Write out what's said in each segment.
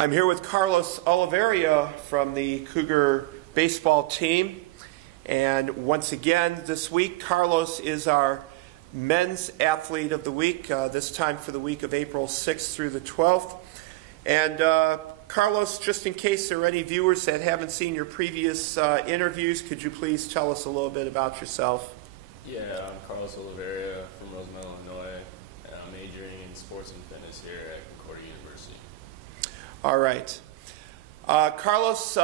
I'm here with Carlos Olavarria from the Cougar baseball team. And once again this week, Carlos is our men's athlete of the week, this time for the week of April 6th through the 12th. And Carlos, just in case there are any viewers that haven't seen your previous interviews, could you please tell us a little bit about yourself? Yeah, I'm Carlos Olavarria from Rosemont, Illinois, and I'm majoring in sports and fitness here at Concordia University. All right. Carlos,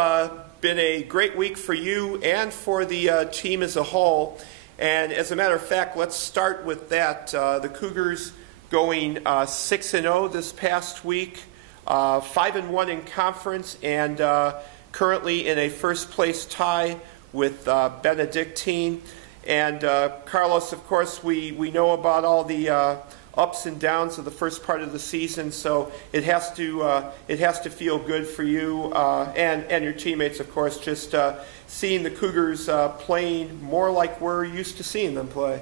been a great week for you and for the team as a whole. And as a matter of fact, let's start with that. The Cougars going 6-0 this past week, 5-1 in conference, and currently in a first-place tie with Benedictine. And Carlos, of course, we know about all the ups and downs of the first part of the season, so it has to feel good for you and your teammates, of course, just seeing the Cougars playing more like we're used to seeing them play.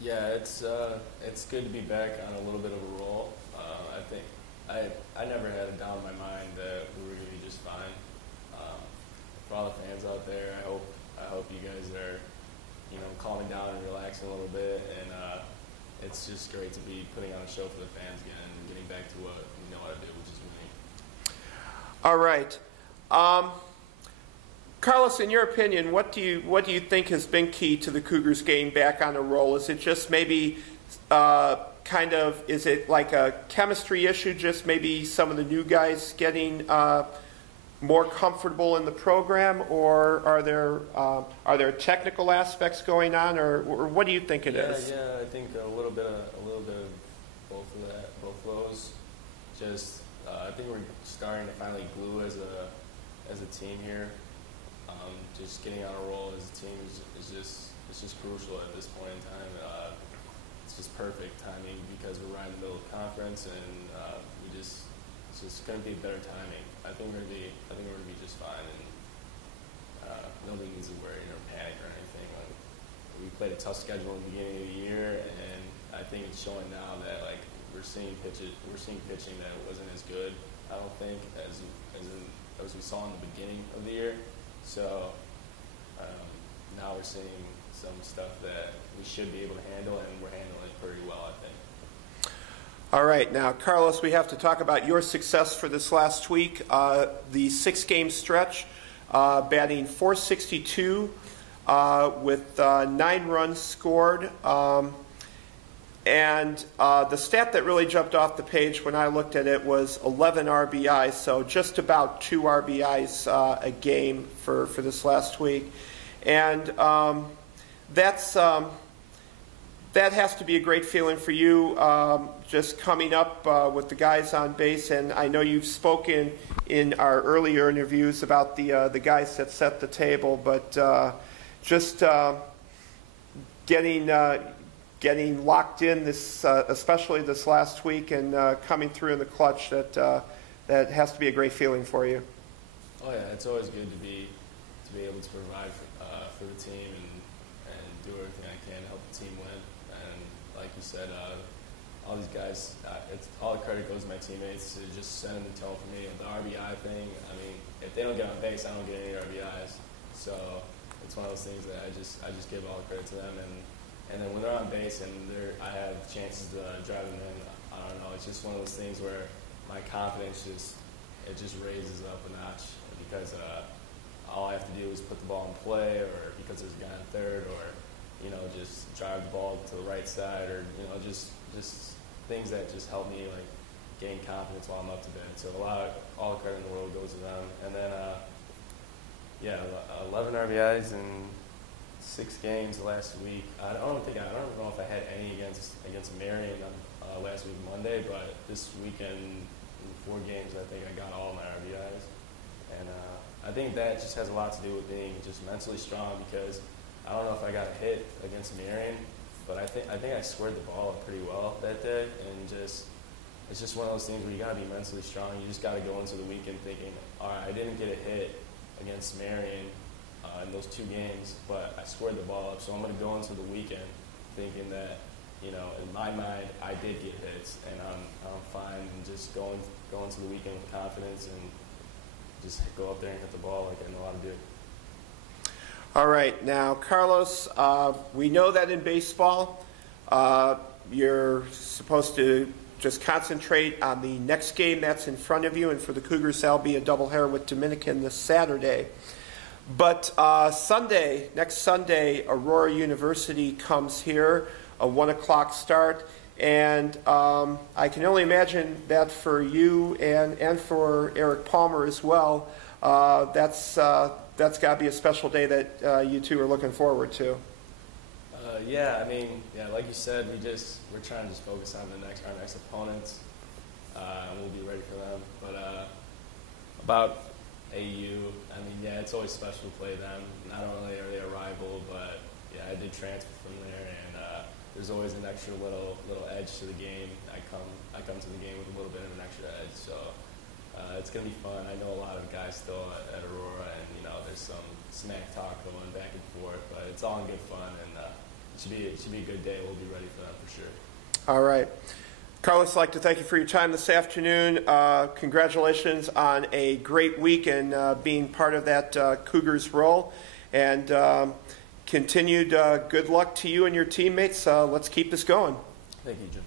Yeah, it's good to be back on a little bit of a roll. I think I never had it down in my mind that we were going to be just fine. For all the fans out there, I hope you guys are calming down and relaxing a little bit, and it's just great to be putting on a show for the fans again and getting back to what we know how to do, which is winning. All right. Carlos, in your opinion, what do you think has been key to the Cougars getting back on a roll? Is it just maybe is it like a chemistry issue, just maybe some of the new guys getting more comfortable in the program, or are there technical aspects going on, or what do you think it is? Yeah, I think a little bit of both of those. Just I think we're starting to finally glue as a team here. Just getting on a roll as a team is just crucial at this point in time. It's just perfect timing because we're right in the middle of conference, and it's just going to be better timing. I think we're going to be just fine, and nobody needs to worry or panic or anything. Like, we played a tough schedule in the beginning of the year, and I think it's showing now that we're seeing pitching that wasn't as good, I don't think, as we saw in the beginning of the year. So now we're seeing some stuff that we should be able to handle, and we're handling it pretty well, I think. All right, now, Carlos, we have to talk about your success for this last week. The 6-game stretch, batting .462 with 9 runs scored. And the stat that really jumped off the page when I looked at it was 11 RBIs, so just about 2 RBIs a game for this last week. And that has to be a great feeling for you, just coming up with the guys on base. And I know you've spoken in our earlier interviews about the guys that set the table, but just getting locked in this, especially this last week, and coming through in the clutch, that has to be a great feeling for you. Oh yeah, it's always good to be able to provide for the team and do everything I can to help the team win. And like you said, all these guys, all the credit goes to my teammates to just setting the tone for me. The RBI thing, I mean, if they don't get on base, I don't get any RBIs. So it's one of those things that I just give all the credit to them. And then when they're on base and I have chances to drive them in, I don't know, it's just one of those things where my confidence just raises up a notch, because all I have to do is put the ball in play, or because there's a guy on third, or just drive the ball to the right side, or just things that just help me gain confidence while I'm up to bat. So all the credit in the world goes to them. And then 11 RBIs in 6 games last week. I don't know if I had any against Marion on last week Monday, but this weekend in 4 games I think I got all my RBIs, and I think that just has a lot to do with being just mentally strong, because I don't know if I got a hit against Marion, but I think I squared the ball up pretty well that day, and it's just one of those things where you got to be mentally strong. You just got to go into the weekend thinking, all right, I didn't get a hit against Marion in those 2 games, but I squared the ball up, so I'm going to go into the weekend thinking that you know, in my mind, I did get hits, and I'm fine, and just going to the weekend with confidence and just go up there and hit the ball like I know how to do. All right, now Carlos, we know that in baseball, you're supposed to just concentrate on the next game that's in front of you, and for the Cougars, that'll be a doubleheader with Dominican this Saturday. But next Sunday, Aurora University comes here, a 1 o'clock start, and I can only imagine that for you and for Eric Palmer as well, that's got to be a special day that you two are looking forward to. Yeah, I mean, like you said, we're trying to just focus on our next opponents, and we'll be ready for them. But about AU, I mean, it's always special to play them. Not only are they a rival, but I did transfer from there, and there's always an extra little edge to the game. I come to the game with a little bit of an extra edge, so it's gonna be fun. I know a lot of guys still at Aurora, and there's some smack talk going back and forth, but it's all in good fun, and it should be a good day. We'll be ready for that for sure. All right. Carlos, I'd like to thank you for your time this afternoon. Congratulations on a great week and being part of that Cougars role. And continued good luck to you and your teammates. Let's keep this going. Thank you, Jim.